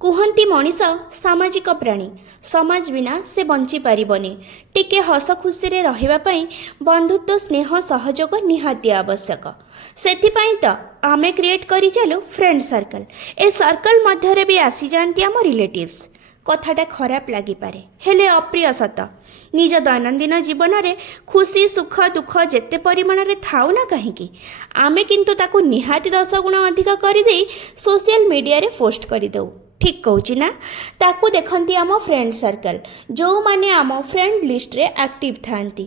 କୁହନ୍ତି ମଣିଷ ସାମାଜିକ ପ୍ରାଣୀ। ସମାଜ ବିନା ସେ ବଞ୍ଚି ପାରିବନି। ଟିକେ ହସ ଖୁସିରେ ରହିବା ପାଇଁ ବନ୍ଧୁତ୍ୱ ସ୍ନେହ ସହଯୋଗ ନିହାତି ଆବଶ୍ୟକ। ସେଥିପାଇଁ ତ ଆମେ କ୍ରିଏଟ୍ କରି ଚାଲୁ ଫ୍ରେଣ୍ଡ ସର୍କଲ୍। ଏ ସର୍କଲ୍ ମଧ୍ୟରେ ବି ଆସିଯାଆନ୍ତି ଆମ ରିଲେଟିଭ୍ସ। କଥାଟା ଖରାପ ଲାଗିପାରେ, ହେଲେ ଅପ୍ରିୟ ସତ। ନିଜ ଦୈନନ୍ଦିନ ଜୀବନରେ ଖୁସି ସୁଖ ଦୁଃଖ ଯେତେ ପରିମାଣରେ ଥାଉ ନା କାହିଁକି, ଆମେ କିନ୍ତୁ ତାକୁ ନିହାତି 10 ଗୁଣ ଅଧିକ କରିଦେଇ ସୋସିଆଲ ମିଡ଼ିଆରେ ପୋଷ୍ଟ କରିଦେଉ। ଠିକ୍ କହୁଛି ନା? ତାକୁ ଦେଖନ୍ତି ଆମ ଫ୍ରେଣ୍ଡ ସର୍କଲ୍, ଯେଉଁମାନେ ଆମ ଫ୍ରେଣ୍ଡ ଲିଷ୍ଟରେ ଆକ୍ଟିଭ୍ ଥାଆନ୍ତି।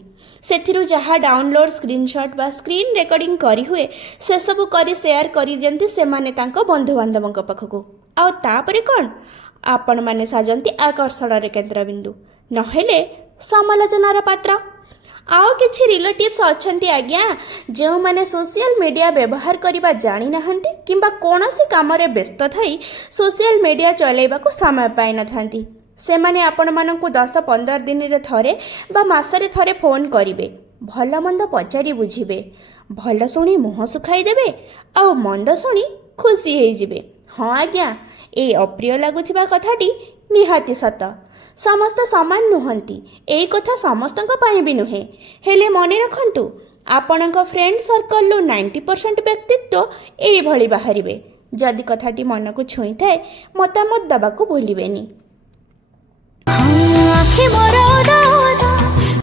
ସେଥିରୁ ଯାହା ଡାଉନଲୋଡ୍ ସ୍କ୍ରିନଶଟ୍ ବା ସ୍କ୍ରିନ୍ ରେକର୍ଡ଼ିଂ କରିହୁଏ ସେସବୁ କରି ସେୟାର କରିଦିଅନ୍ତି ସେମାନେ ତାଙ୍କ ବନ୍ଧୁବାନ୍ଧବଙ୍କ ପାଖକୁ। ଆଉ ତାପରେ କ'ଣ? ଆପଣମାନେ ସାଜନ୍ତି ଆକର୍ଷଣର କେନ୍ଦ୍ରବିନ୍ଦୁ, ନହେଲେ ସମାଲୋଚନାର ପାତ୍ର। ଆଉ କିଛି ରିଲେଟିଭ୍ସ ଅଛନ୍ତି ଆଜ୍ଞା, ଯେଉଁମାନେ ସୋସିଆଲ ମିଡ଼ିଆ ବ୍ୟବହାର କରିବା ଜାଣିନାହାନ୍ତି କିମ୍ବା କୌଣସି କାମରେ ବ୍ୟସ୍ତ ଥାଇ ସୋସିଆଲ ମିଡ଼ିଆ ଚଲାଇବାକୁ ସମୟ ପାଇନଥାନ୍ତି। ସେମାନେ ଆପଣମାନଙ୍କୁ 10-15 ଦିନରେ ଥରେ ବା ମାସରେ ଥରେ ଫୋନ୍ କରିବେ, ଭଲ ମନ୍ଦ ପଚାରି ବୁଝିବେ, ଭଲ ଶୁଣି ମୁହଁ ଶୁଖାଇଦେବେ, ଆଉ ମନ୍ଦ ଶୁଣି ଖୁସି ହେଇଯିବେ। ହଁ ଆଜ୍ଞା, ଏଇ ଅପ୍ରିୟ ଲାଗୁଥିବା କଥାଟି ନିହାତି ସତ। ସମସ୍ତେ ସମାନ ନୁହନ୍ତି, ଏଇ କଥା ସମସ୍ତଙ୍କ ପାଇଁ ବି ନୁହେଁ। ହେଲେ ମନେ ରଖନ୍ତୁ, ଆପଣଙ୍କ ଫ୍ରେଣ୍ଡ ସର୍କଲ୍ରୁ 90% ବ୍ୟକ୍ତିତ୍ୱ ଏଇଭଳି ବାହାରିବେ। ଯଦି କଥାଟି ମନକୁ ଛୁଇଁଥାଏ, ମତାମତ ଦେବାକୁ ଭୁଲିବେନି। ଆଖି ମୋର